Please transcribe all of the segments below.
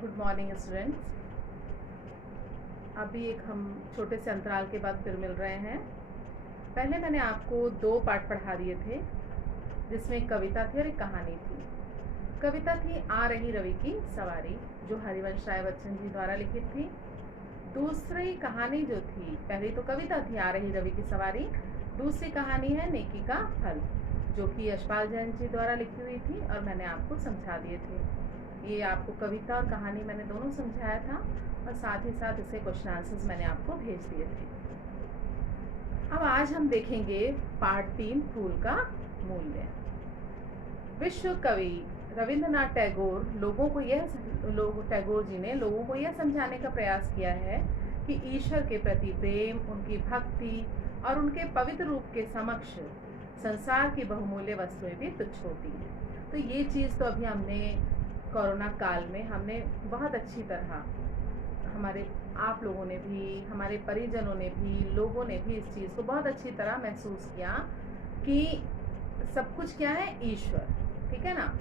Good morning students. अभी एक हम छोटे से अंतराल के बाद फिर मिल रहे हैं। पहले मैंने आपको 2 पाठ पढ़ा दिए थे, जिसमें एक कविता थी और एक कहानी थी। कविता थी आ रही रवि की सवारी, जो हरिवंश राय बच्चन जी द्वारा लिखित थी। दूसरी कहानी जो थी, पहली तो कविता थी आ रही रवि की सवारी, दूसरी कहानी है नेकी का फल, जो कि यशपाल जैन जी द्वारा लिखी हुई थी और मैंने आपको समझा दिए थे। ये आपको कविता और कहानी मैंने दोनों समझाया था और साथ ही साथ इसके क्वेश्चन आंसर्स मैंने आपको भेज दिए थे। अब आज हम देखेंगे पार्ट 3, फूल का मूल्य। विश्व कवि रविंद्रनाथ टैगोर टैगोर जी ने लोगों को यह समझाने का प्रयास किया है कि ईश्वर के प्रति प्रेम, उनकी भक्ति और उनके पवित्र रूप के समक्ष संसार की बहुमूल्य वस्तुएं भी तुच्छ होती हैं। तो ये चीज़ तो अभी हमने कोरोना काल में हमने बहुत अच्छी तरह, आप लोगों ने भी, हमारे परिजनों ने भी, लोगों ने भी इस चीज़ को बहुत अच्छी तरह महसूस किया कि सब कुछ क्या है, ईश्वर, ठीक है ना।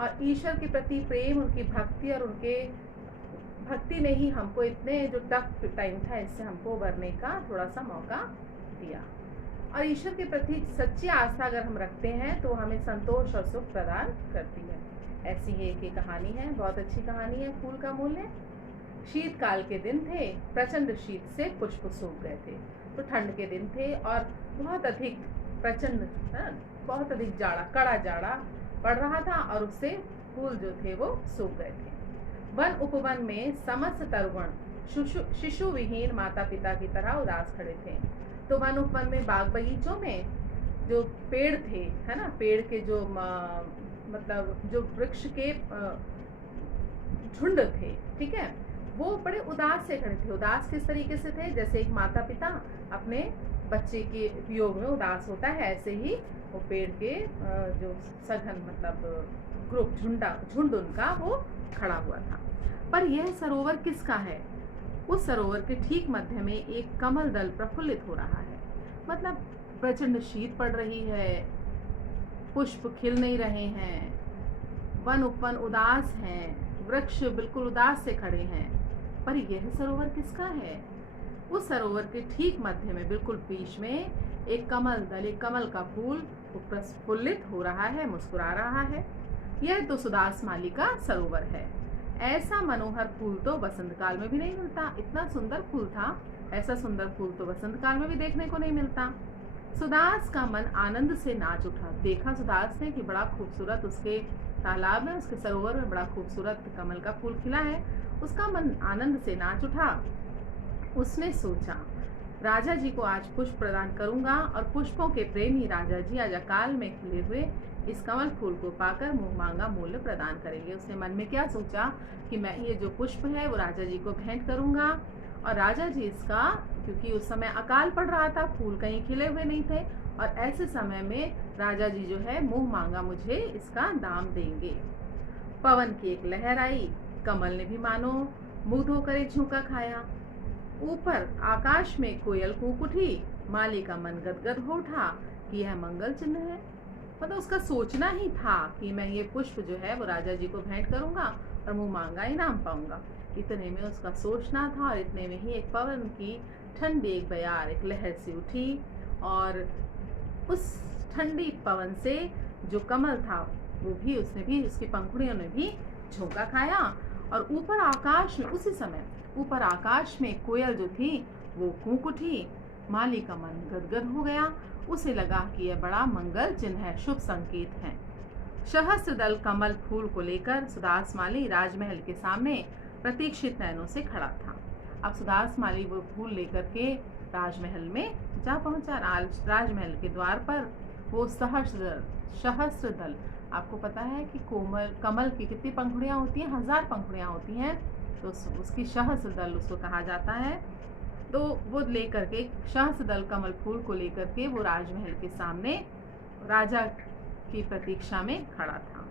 और ईश्वर के प्रति प्रेम, उनकी भक्ति और उनके भक्ति ने ही हमको इतने जो टफ टाइम था इससे हमको उभरने का थोड़ा सा मौका दिया। और ईश्वर के प्रति सच्ची आस्था अगर हम रखते हैं तो हमें संतोष और सुख प्रदान करती है। ऐसी ही एक कहानी है, बहुत अच्छी कहानी है, फूल का मूल्य। शीतकाल के दिन थे, प्रचंड शीत से पुष्प सूख गए थे। तो ठंड के दिन थे और बहुत अधिक बहुत अधिक जाड़ा, कड़ा जाड़ा पड़ रहा था और उससे फूल जो थे वो सूख गए थे। वन उपवन में समस्त तरुण शिशु विहीन माता पिता की तरह उदास खड़े थे। तो वन उपवन में, बाग बगीचों में जो पेड़ थे, है ना, पेड़ के जो मतलब जो वृक्ष के झुंड थे, ठीक है, वो बड़े उदास से खड़े थे। उदास किस तरीके से थे? जैसे एक माता पिता अपने बच्चे के वियोग में उदास होता है, ऐसे ही वो पेड़ के जो सघन मतलब ग्रुप, झुंड उनका वो खड़ा हुआ था। पर यह सरोवर किसका है? उस सरोवर के ठीक मध्य में एक कमल दल प्रफुल्लित हो रहा है। मतलब प्रचंड शीत पड़ रही है, पुष्प खिल नहीं रहे हैं, वन उपवन उदास हैं, वृक्ष बिल्कुल उदास से खड़े हैं। पर यह सरोवर किसका है? उस सरोवर के ठीक मध्य में, बिल्कुल बीच में एक कमल दल, एक कमल का फूल प्रफुल्लित हो रहा है, मुस्कुरा रहा है। यह तो सुदास माली का सरोवर है। ऐसा मनोहर फूल तो बसंत काल में भी नहीं मिलता। इतना सुंदर फूल था, ऐसा सुंदर फूल तो बसंत काल में भी देखने को नहीं मिलता। सुदास का मन आनंद से नाच उठा। देखा सुदास ने कि बड़ा खूबसूरत उसके तालाब में, उसके सरोवर में बड़ा खूबसूरत कमल का फूल खिला है। उसका मन आनंद से नाच उठा। उसने सोचा, राजा जी को आज पुष्प प्रदान करूंगा और पुष्पों के प्रेमी राजा जी आज अकाल में खिले हुए इस कमल फूल को पाकर मुंह मांगा मूल्य प्रदान करेंगे। उसने मन में क्या सोचा कि मैं ये जो पुष्प है वो राजा जी को भेंट करूंगा और राजा जी इसका, क्योंकि उस समय अकाल पड़ रहा था, फूल कहीं खिले हुए नहीं थे, और ऐसे समय में राजा जी जो है मुंह मांगा मुझे इसका दाम देंगे। पवन की एक लहर आई, कमल ने भी मानो मुंह धोकर एक झोंका खाया। ऊपर आकाश में कोयल कूक उठी। माली का मन गदगद हो उठा कि यह मंगल चिन्ह है। मतलब उसका सोचना ही था कि मैं ये पुष्प जो है वो राजा जी को भेंट करूंगा और मुंह मांगा इनाम पाऊंगा। इतने में उसका सोचना था और इतने में ही एक पवन की ठंडी एक बयार, एक लहर सी उठी और उस ठंडी पवन से जो कमल था वो भी, उसने भी, उसकी पंखुड़ियों ने भी झोंका खाया। और ऊपर आकाश में, उसी समय ऊपर आकाश में कोयल जो थी वो कूक उठी। माली का मन गदगद हो गया। उसे लगा कि यह बड़ा मंगल चिन्ह है, शुभ संकेत है। सहस्त्र दल कमल फूल को लेकर सुदास माली राजमहल के सामने प्रतीक्षित नयनों से खड़ा था। अब सुदास माली वो फूल लेकर के राजमहल में जा पहुंचा। राजमहल के द्वार पर वो सहस्त्र दल, आपको पता है कि कमल की कितनी पंखुड़ियां होती हैं? 1000 पंखुड़ियां होती हैं, तो उसकी सहस्त्र दल उसको कहा जाता है। तो वो लेकर के, सहस्त्र दल कमल फूल को लेकर के वो राजमहल के सामने राजा की प्रतीक्षा में खड़ा था।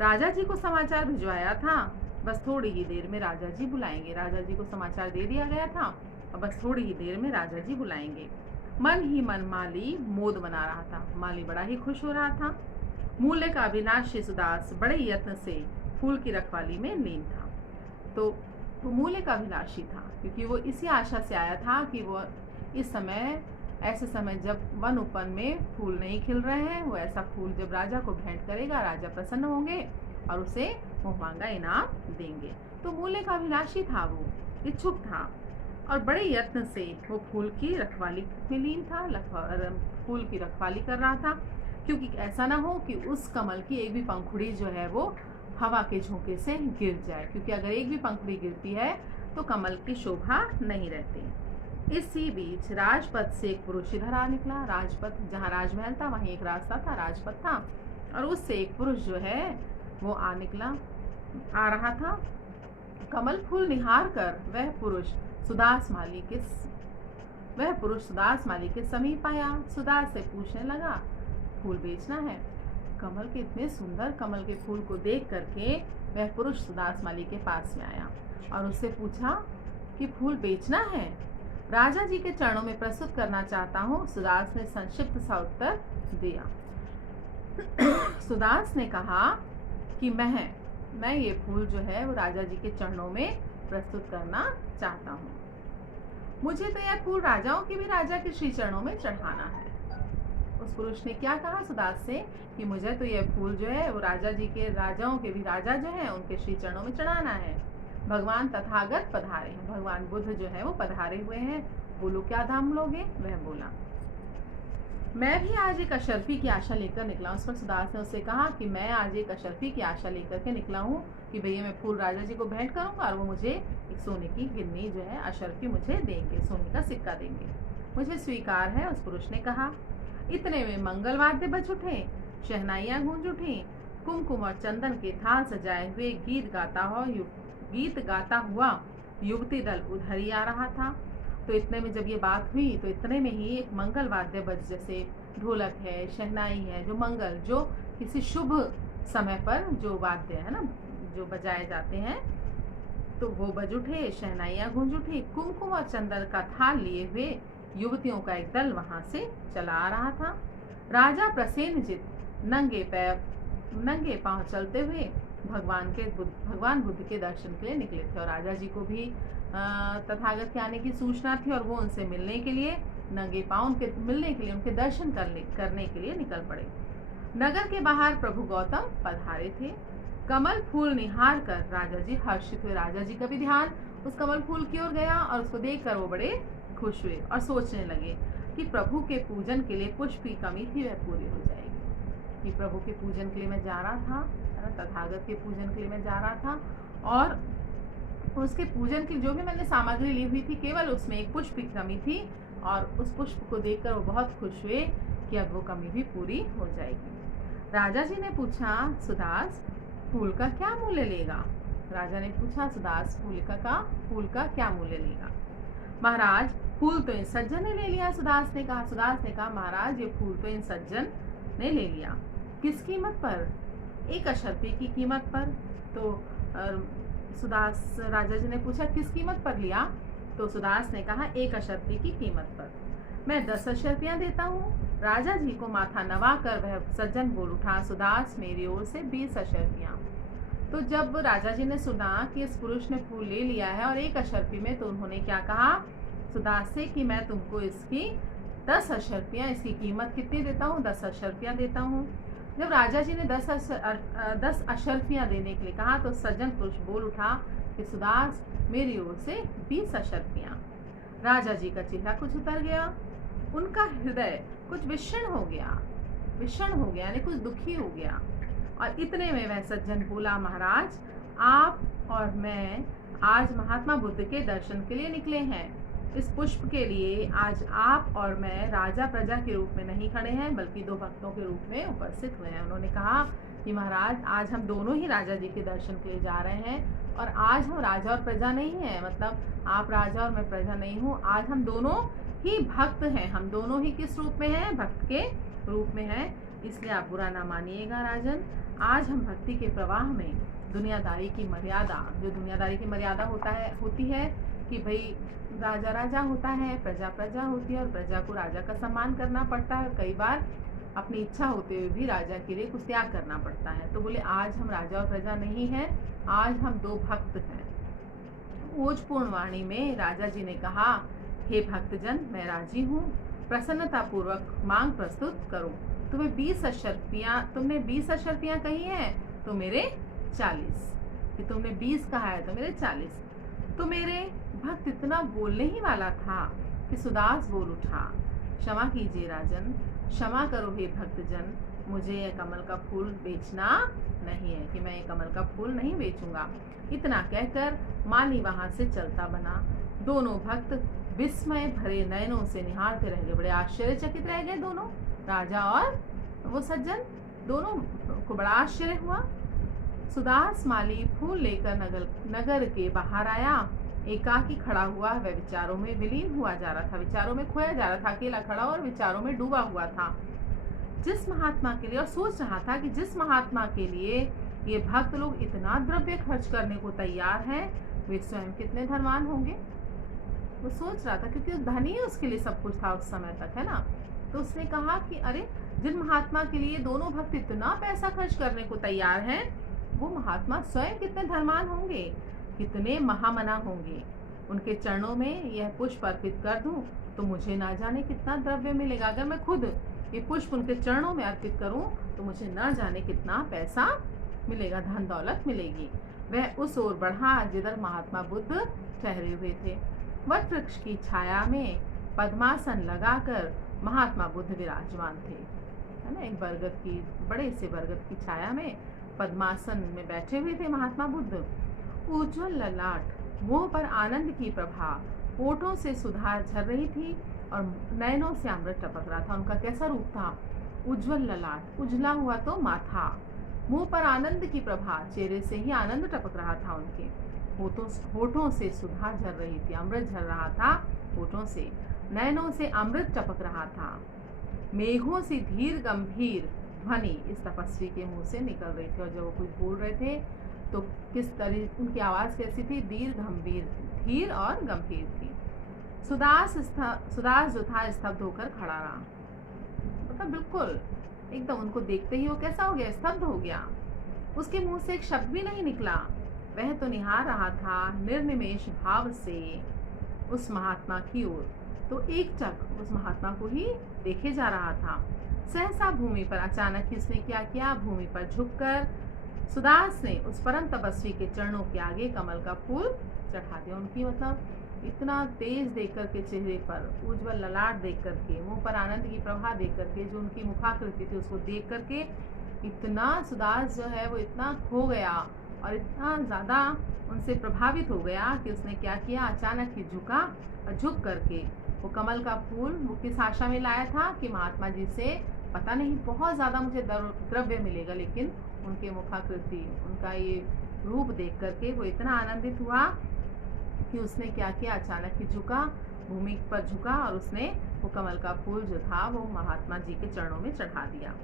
राजा जी को समाचार भिजवाया था, बस थोड़ी ही देर में राजा जी बुलाएंगे। राजा जी को समाचार दे दिया गया था और बस थोड़ी ही देर में राजा जी बुलाएंगे। मन ही मन माली मोद बना रहा था। माली बड़ा ही खुश हो रहा था। मूल्य का अविनाशी सुदास बड़े यत्न से फूल की रखवाली में लीन था। तो वो मूल्य का अभिलाषी था, क्योंकि वो इसी आशा से आया था कि वो इस समय, ऐसे समय जब वन उपवन में फूल नहीं खिल रहे हैं, वो ऐसा फूल जब राजा को भेंट करेगा, राजा प्रसन्न होंगे और उसे मुहमांगा इनाम देंगे। तो मूल्य का अभिलाषी था, वो इच्छुक था और बड़े यत्न से वो फूल की रखवाली में लीन था, फूल की रखवाली कर रहा था, क्योंकि ऐसा ना हो कि उस कमल की एक भी पंखुड़ी जो है वो हवा के झोंके से गिर जाए, क्योंकि अगर एक भी पंखुड़ी गिरती है तो कमल की शोभा नहीं रहती। इसी बीच राजपथ से एक पुरुष इधर आ निकला। राजपथ, जहाँ राजमहल था वहीं एक रास्ता था, राजपथ था, और उससे एक पुरुष जो है वो आ रहा था। कमल फूल निहार कर वह पुरुष सुदास माली के समीप आया। सुदास से पूछने लगा, फूल बेचना है? कमल के इतने सुंदर कमल के फूल को देख करके वह पुरुष सुदास माली के पास में आया और उससे पूछा कि फूल बेचना है? राजा जी के चरणों में प्रस्तुत करना चाहता हूँ, सुदास ने संक्षिप्त सा उत्तर दिया। सुदास ने कहा कि मैं ये फूल जो है वो राजा जी के चरणों में प्रस्तुत करना चाहता हूँ। मुझे तो यह फूल राजाओं के भी राजा के श्री चरणों में चढ़ाना है। उस पुरुष ने क्या कहा सुदास से कि मुझे तो यह फूल जो है वो राजा जी के, राजाओं के भी राजा जो है उनके श्री चरणों में चढ़ाना है। भगवान तथागत पधारे हैं, भगवान बुद्ध जो है वो पधारे हुए हैं, बोलो क्या दाम लोगे? वह बोला, मैं भी आज एक अशर्फी की आशा लेकर निकला। उस पर सुदास ने उससे कहा कि मैं आज एक अशर्फी की आशा लेकर के निकला हूँ कि भैया मैं फूल राजा जी को भेंट करूंगा और वो मुझे एक सोने की गिन्नी जो है अशर्फी मुझे देंगे, सोने का सिक्का देंगे। मुझे स्वीकार है। उस पुरुष ने कहा। इतने में मंगल वाद्य बज उठे, शहनाइयां गूंज उठी, कुमकुम और चंदन के थाल सजाए हुए गीत गाता हुआ युवती दल उधर ही आ रहा था। तो इतने में जब ये बात हुई तो इतने में ही एक मंगल वाद्य बज, जैसे ढोलक है, शहनाई है, जो किसी शुभ समय पर जो वाद्य है ना, जो बजाए जाते हैं, तो वो बज उठे, शहनाइयां गूंज उठी, कुमकुम और चंदन का थाल लिए हुए युवतियों का एक दल वहां से चला आ रहा था। राजा प्रसेनजित नंगे पांव चलते हुए भगवान बुद्ध के दर्शन के लिए निकले थे, और राजा जी को भी तथागत के आने की सूचना थी और वो उनसे मिलने के लिए नंगे पांव उनके दर्शन करने के लिए निकल पड़े। नगर के बाहर प्रभु गौतम पधारे थे। कमल फूल निहार कर राजा जी हर्षित हुए। राजा जी का भी ध्यान उस कमल फूल की ओर गया और उसको देखकर वो बड़े खुश हुए और सोचने लगे कि प्रभु के पूजन के लिए पुष्प की कमी थी, वह पूरी हो जाएगी। कि प्रभु के पूजन के लिए मैं जा रहा था, तथागत के पूजन के लिए मैं जा रहा था, और उसके पूजन की जो भी मैंने सामग्री ली हुई थी, केवल उसमें एक पुष्प की कमी थी, और उस पुष्प को देखकर वो बहुत खुश हुए कि अब वो कमी भी पूरी हो जाएगी। राजा जी ने पूछा, सुदास फूल का क्या मूल्य लेगा? राजा ने पूछा, सुदास फूल का क्या मूल्य लेगा? महाराज, फूल तो इन सज्जन ने ले लिया। सुदास ने कहा, महाराज ये फूल तो इन सज्जन ने ले लिया। किस कीमत पर? एक अशर्फी की कीमत पर। तो राजा जी ने पूछा, किस कीमत पर लिया? तो सुदास ने कहा, एक अशर्फी की कीमत पर। मैं 10 अशर्फियां देता हूँ। राजा जी को माथा नवा कर वह सज्जन बोल उठा, सुदास मेरी ओर से 20 अशर्फियां। तो जब राजा जी ने सुना कि इस पुरुष ने फूल ले लिया है और एक अशर्फी में, तो उन्होंने क्या कहा सुदास से कि मैं तुमको इसकी 10 अशर्फियां, इसकी कीमत कितनी देता हूँ? 10 अशर्फियां देता हूँ। जब राजा जी ने 10 अशर्फियां देने के लिए कहा तो सज्जन पुरुष बोल उठा कि सुदास मेरी ओर से 20 अशर्फियां। राजा जी का चेहरा कुछ उतर गया, उनका हृदय कुछ विषण हो गया, यानी कुछ दुखी हो गया। और इतने में वह सज्जन बोला, महाराज आप और मैं आज महात्मा बुद्ध के दर्शन के लिए निकले हैं। इस पुष्प के लिए आज आप और मैं राजा प्रजा के रूप में नहीं खड़े हैं, बल्कि 2 भक्तों के रूप में उपस्थित हुए हैं। उन्होंने कहा कि महाराज आज हम दोनों ही राजा जी के दर्शन के लिए जा रहे हैं, और आज हम राजा और प्रजा नहीं हैं, मतलब आप राजा और मैं प्रजा नहीं हूँ। आज हम दोनों ही भक्त हैं। हम दोनों ही किस रूप में हैं? भक्त के रूप में हैं। इसलिए आप बुरा ना मानिएगा राजन। आज हम भक्ति के प्रवाह में दुनियादारी की मर्यादा होती है कि भाई राजा राजा होता है, प्रजा प्रजा होती है, और प्रजा को राजा का सम्मान करना पड़ता है। कई बार अपनी इच्छा होते हुए भी राजा के लिए कुछ त्याग करना पड़ता है। तो बोले आज हम राजा और प्रजा नहीं हैं, आज हम 2 भक्त हैं। ओजपूर्ण वाणी में राजा जी ने कहा, हे भक्तजन, मैं राजी हूँ, प्रसन्नता पूर्वक मांग प्रस्तुत करो। तुमने 20 अशर्तियाँ कही हैं तो मेरे 40, कि तुमने 20 कहा है तो मेरे 40। तो मेरे भक्त इतना बोलने ही वाला था कि सुदास बोल उठा, क्षमा कीजिए राजन, क्षमा करो हे भक्तजन, मुझे यह कमल का फूल बेचना नहीं है, कि मैं ये कमल का फूल नहीं बेचूंगा। इतना कहकर माली वहां से चलता बना। दोनों भक्त विस्मय भरे नयनों से निहारते रह गए, बड़े आश्चर्यचकित रह गए दोनों, राजा और वो सज्जन, दोनों को बड़ा आश्चर्य हुआ। सुदास माली फूल लेकर नगर के बाहर आया। एकाकी खड़ा हुआ वह विचारों में विलीन हुआ जा रहा था, विचारों में खोया जा रहा था, अकेला खड़ा और विचारों में डूबा हुआ था। जिस महात्मा के लिए, और सोच रहा था कि जिस महात्मा के लिए ये भक्त लोग इतना द्रव्य खर्च करने को तैयार हैं, वे स्वयं कितने धनवान होंगे। वो सोच रहा था, क्योंकि धन ही उसके लिए सब कुछ था उस समय तक, है ना। तो उसने कहा कि अरे, जिन महात्मा के लिए दोनों भक्त इतना पैसा खर्च करने को तैयार हैं, वो महात्मा स्वयं कितने धनवान होंगे, कितने महामना होंगे। उनके चरणों में यह पुष्प अर्पित कर दूं तो मुझे ना जाने कितना द्रव्य मिलेगा। अगर मैं खुद ये पुष्प उनके चरणों में अर्पित करूं तो मुझे ना जाने कितना पैसा मिलेगा, धन दौलत मिलेगी। वह उस ओर बढ़ा जिधर महात्मा बुद्ध ठहरे हुए थे। वट वृक्ष की छाया में पद्मासन लगाकर महात्मा बुद्ध विराजमान थे, है ना। एक बरगद की, बड़े से बरगद की छाया में पद्मासन में बैठे हुए थे महात्मा बुद्ध। उज्ज्वल ललाट, मुंह पर आनंद की प्रभा, होठों से सुधा झर रही थी और नयनों से अमृत टपक रहा था। उनका कैसा रूप था? उज्ज्वल ललाट, उजला हुआ तो माथा, मुंह पर आनंद की प्रभा, चेहरे से ही आनंद टपक रहा था उनके। होठों से सुधा झर रही थी, अमृत झर रहा था होठों से, नयनों से अमृत टपक रहा था। मेघों से धीर गंभीर ध्वनि इस तपस्वी के मुंह से निकल रही थी, और जब वो कुछ बोल रहे थे तो किस तरह उनकी आवाज कैसी थी? धीर और गंभीर थी। सुदास जो था स्तब्ध होकर खड़ा रहा, मतलब बिल्कुल एकदम उनको देखते ही वो कैसा हो गया? स्तब्ध हो गया। उसके मुंह से एक शब्द भी नहीं निकला। वह तो निहार रहा था निर्निमेष भाव से उस महात्मा की ओर, तो एकटक उस महात्मा को ही देखे जा रहा था। सहसा भूमि पर अचानक ही उसने क्या किया? भूमि पर झुककर सुदास ने उस परम तपस्वी के चरणों के आगे कमल का फूल चढ़ा दिया। उनकी मतलब इतना तेज देख करके, चेहरे पर उज्ज्वल ललाट देख करके, मुंह पर आनंद की प्रभा देख करके, जो उनकी मुखाकृति थी उसको देख करके इतना सुदास जो है वो इतना खो गया और इतना ज़्यादा उनसे प्रभावित हो गया कि उसने क्या किया? अचानक ही झुका और झुक करके वो कमल का फूल वो किस आशा में लाया था कि महात्मा जी से पता नहीं बहुत ज़्यादा मुझे द्रव्य मिलेगा, लेकिन उनके मुखाकृति, उनका ये रूप देख करके वो इतना आनंदित हुआ कि उसने क्या किया? अचानक ही झुका, भूमि पर झुका और उसने वो कमल का फूल जो था वो महात्मा जी के चरणों में चढ़ा दिया।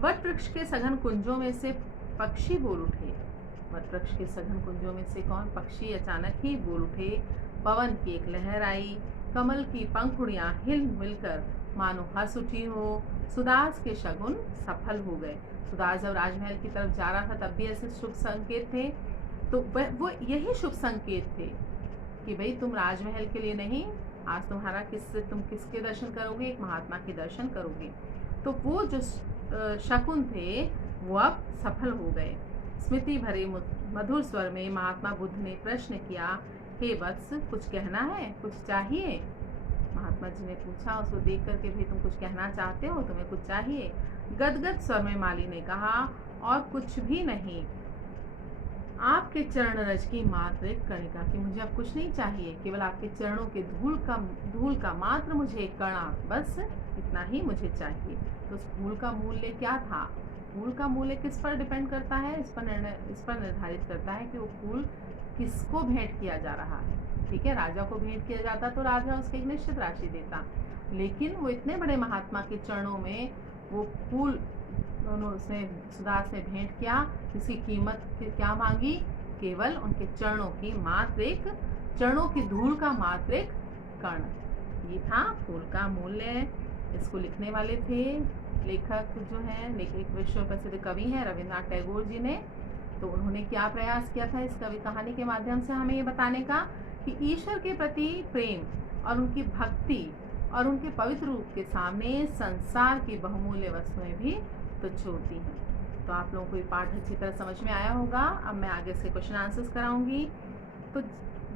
वट वृक्ष के सघन कुंजों में से पक्षी बोल उठे। वट वृक्ष के सघन कुंजों में से कौन? पक्षी अचानक ही बोल उठे। पवन की एक लहर आई, कमल की पंखुड़ियां हिल मिलकर मानो हंस उठी हो। सुदास के शगुन सफल हो गए। सुदास जब राजमहल की तरफ जा रहा था तब भी ऐसे शुभ संकेत थे, तो वो यही शुभ संकेत थे कि भाई तुम राजमहल के लिए नहीं, आज तुम किसके दर्शन करोगे? एक महात्मा के दर्शन करोगे। तो वो जो शकुन थे वो अब सफल हो गए। स्मृति भरे मधुर स्वर में महात्मा बुद्ध ने प्रश्न किया, हे वत्स, कुछ कहना है? कुछ चाहिए? महात्मा जी ने पूछा उसको देख करके, भाई तुम कुछ कहना चाहते हो? तुम्हें कुछ चाहिए? गदगद स्वर में माली ने कहा, और कुछ भी नहीं, आपके चरण रज की मात्र एक कणिका, कि मुझे अब कुछ नहीं चाहिए, केवल आपके चरणों के धूल का मात्र मुझे एक कणा, बस इतना ही मुझे चाहिए। तो उस फूल का मूल्य क्या था? फूल का मूल्य किस पर डिपेंड करता है? इस पर निर्धारित करता है कि वो फूल किसको भेंट किया जा रहा है। ठीक है, राजा को भेंट किया जाता तो राजा उसकी एक निश्चित राशि देता, लेकिन वो इतने बड़े महात्मा के चरणों में वो फूल उसने सुदास ने भेंट किया, जिसकी कीमत क्या मांगी? केवल उनके चरणों की धूल का मात्र एक कण। ये था फूल का मूल्य। इसको लिखने वाले थे लेखक जो हैं, एक विश्व प्रसिद्ध कवि हैं रविन्द्रनाथ टैगोर जी ने। तो उन्होंने क्या प्रयास किया था इस कहानी के माध्यम से हमें ये बताने का कि ईश्वर के प्रति प्रेम और उनकी भक्ति और उनके पवित्र रूप के सामने संसार की बहुमूल्य वस्तुएं भी तुच्छ होती हैं। तो आप लोगों को ये पाठ अच्छी तरह समझ में आया होगा। अब मैं आगे से क्वेश्चन आंसर्स कराऊंगी। तो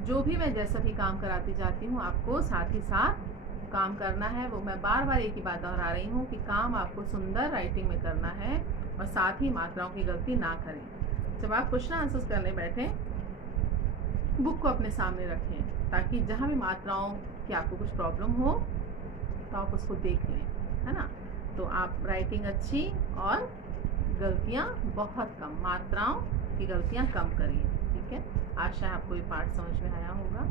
जो भी मैं जैसा भी काम कराती जाती हूँ आपको साथ ही साथ काम करना है। वो मैं बार बार एक ही बात दोहरा रही हूँ कि काम आपको सुंदर राइटिंग में करना है और साथ ही मात्राओं की गलती ना करें। जब आप क्वेश्चन आंसर्स करने बैठें बुक को अपने सामने रखें ताकि जहाँ भी मात्राओं की आपको कुछ प्रॉब्लम हो तो आप उसको देख लें, है ना। तो आप राइटिंग अच्छी और गलतियाँ बहुत कम, मात्राओं की गलतियाँ कम करिए। ठीक है, आशा है आपको ये पाठ समझ में आया होगा।